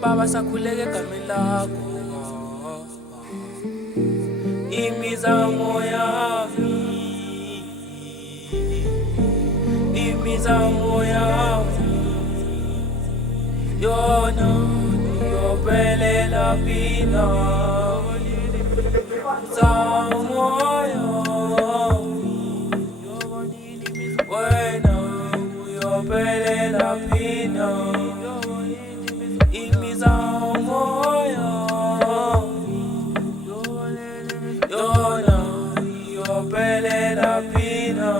Baba sakhuleke egameni lakho, imizamo yami, imizamo yami, yona iyophelela phina. Imizamo yami, wena uyophelela phina. Imizamo yami, yona iyophelela phina.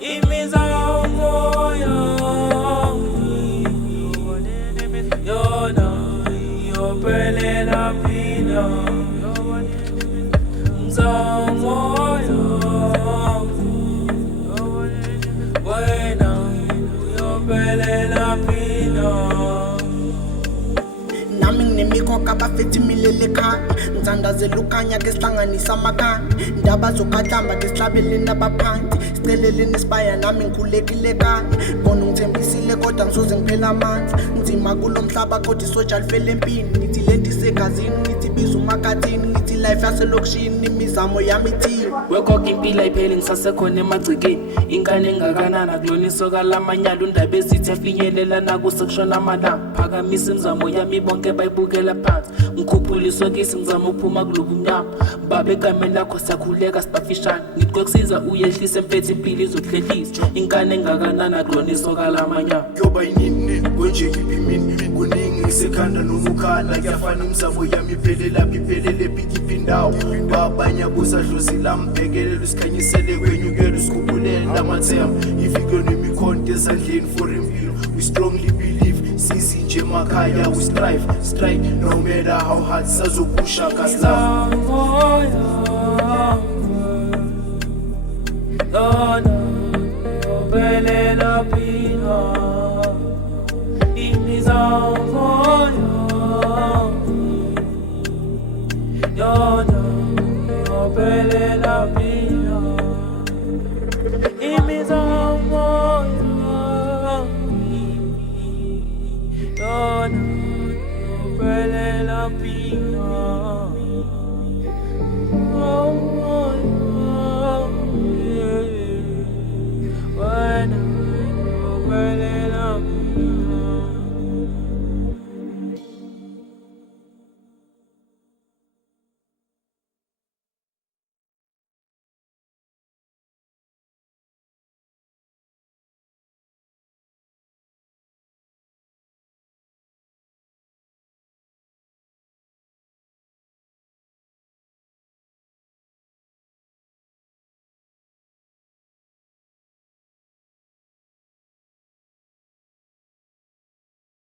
Imizamo yami, yona iyophelela phina. Imizamo yami, wena uyophelela phina. Nami nginemikhoka bafethi milele ekhaya ngithandazela ukhanya ke sihlanganisa amakhaya ndaba zokahlamba ke sihlabeleni abaphansi siceleleni isibaya nami ngikhulekile ekhaya bona ungithembisile kodwa ngisoze ngiphela amandla nzima kulo mhlaba kodwa isoja lifele empini ngithi lento isegazini ngithi biza umakhathini ngithi life yaselokishini imizamo yami ithini Wekhokha impilo ayipheli ngisasekhona emagcikeni ingane engakanana kulona isoka lamanyala undaba ezithi afinyelela nakusekushona amalanga phakamisa imizamo yami bonke bayibukela phansi ngikhuphula isokisi ngizama ukuphuma kulobu mnyama baba egameni lakho siyakhuleka sitafishane ngithi kwekusiza uyehlise empethe impilo izokuhlehlisa ingane engakanana kulona isoka lamanyala kuyoba yinini konje yiphi kuningi ngisekhanda nomukhala kuyafana umzamo yami iphelelaphi iphelele phikiphi indawo babanye kusadluzila mbhekelelo isikhanyisele kwenyukelo isikhuphulele lamathemba ifike nemikhonto ezandleni for impilo we strongly believe sisi nje emakhaya we strive no matter how hard sazokusha kaslava yona iyophelela phina. Imizamo yami, yona iyophelela phina. Imizamo yami, yona iyophelela phina.